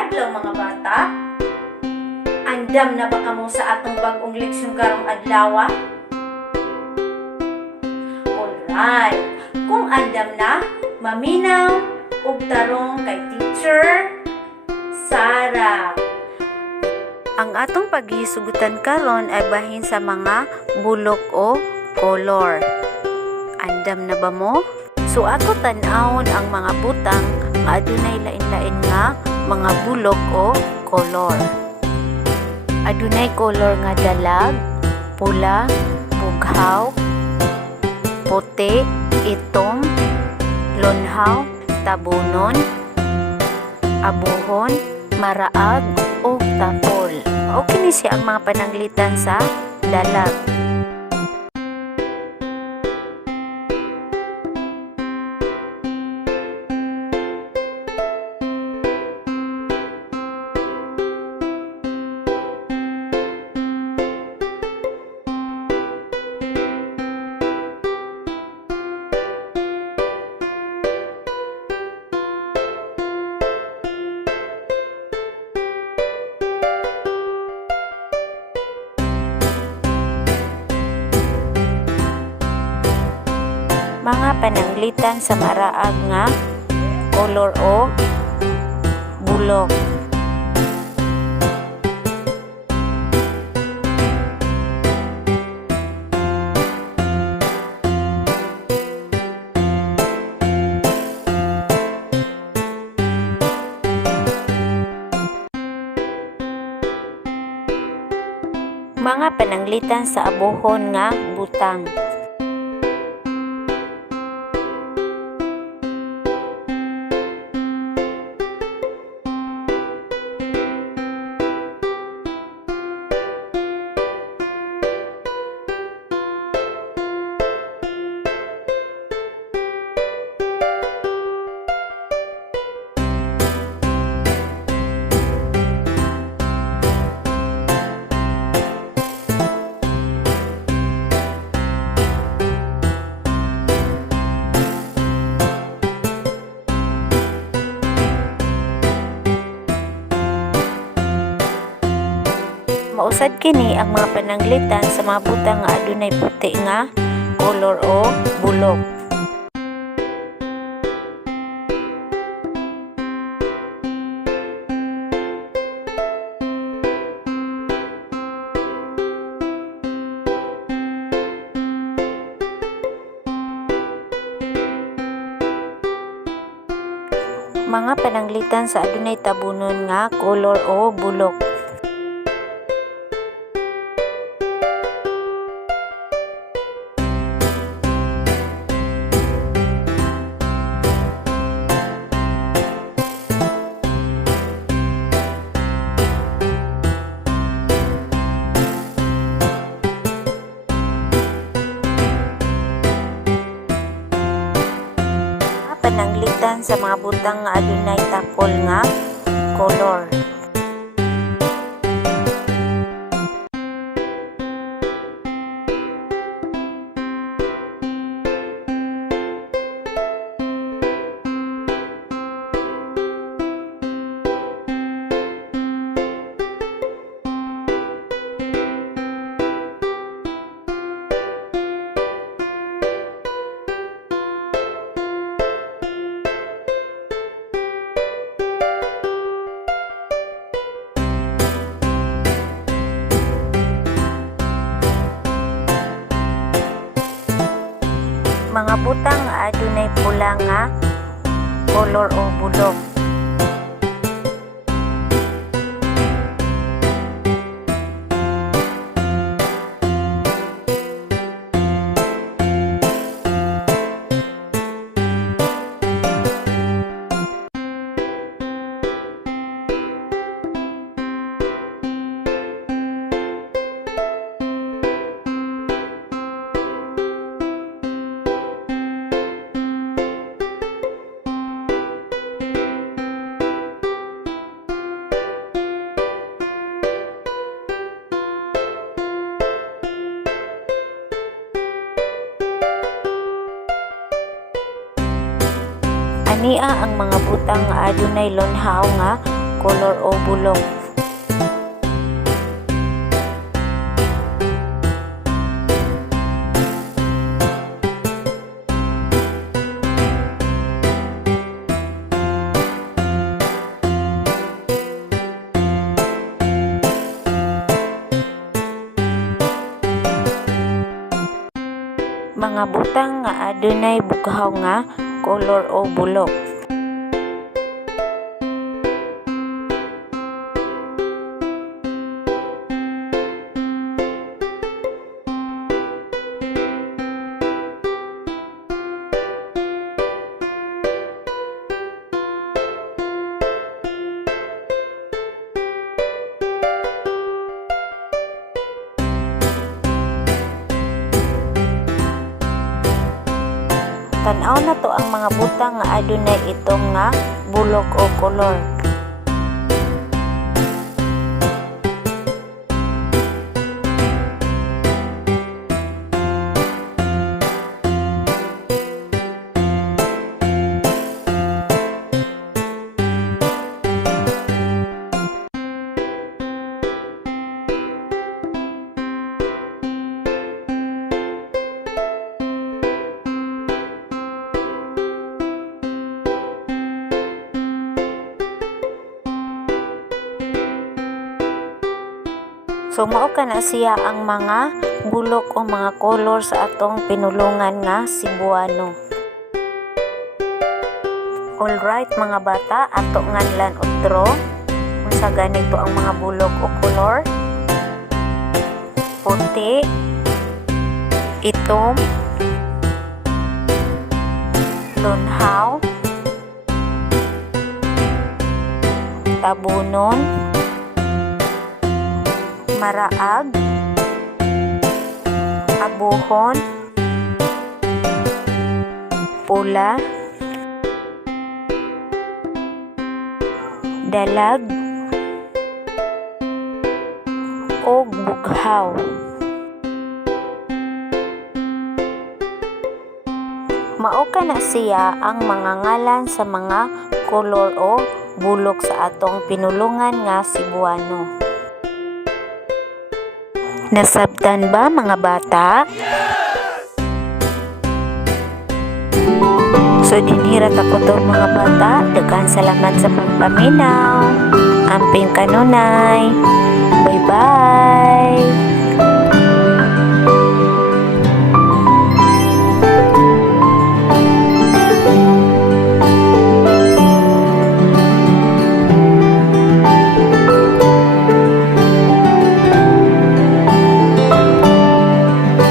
adlaw mga bata. Andam na ba kamo sa atong bag-ong leksyon karong adlaw? Alright. Kung andam na, maminaw ug tarong kay Teacher Sara. Ang atong paghisugutan karon ay bahin sa mga bulok o kolor. Andam na ba mo? So ato tan-awon ang mga butang nga adunay lain-lain nga mga bulok o kolor. Adunay kolor nga dalag, pula, bughaw, puti, itom, lonhaw, tabunon, abuhon, maraag, o tapol. O kini siya ang mga pananglitan sa dalag. Mga pananglitan sa maraag nga kolor o bulok. Mga pananglitan sa abuhon nga butang. Mausad kini ang mga pananglitan sa mga butang nga adunay puti nga kolor o bulok. Mga pananglitan sa adunay tabunon nga kolor o bulok. Pananglitan sa mga butang nga adunay tapol nga kolor. Mga butang nga adunay pula nga kolor o bulok. Ania ang mga butang nga adunay lonhaw nga kolor o bulok. Mga butang nga adunay bughaw nga kolor o bulok. Tanaw na to ang mga butang nga adunay itong nga bulok o kolor. So mao kana siya ang mga bulok o mga kolor sa atong pinulungan nga Cebuano. Alright mga bata, ato nganlan otro. Unsa ganito ang mga bulok o kolor? Puti, itom, lunhaw, tabunon, maraag, abuhon, pula, dalag, o bughaw. Mao kana siya ang mga ngalan sa mga kolor o bulok sa atong pinulungan nga Cebuano. Nasabtan ba mga bata? So dinhirat ako to mga bata. Daghang salamat sa pagpaminaw. Amping kanunay. Bye bye.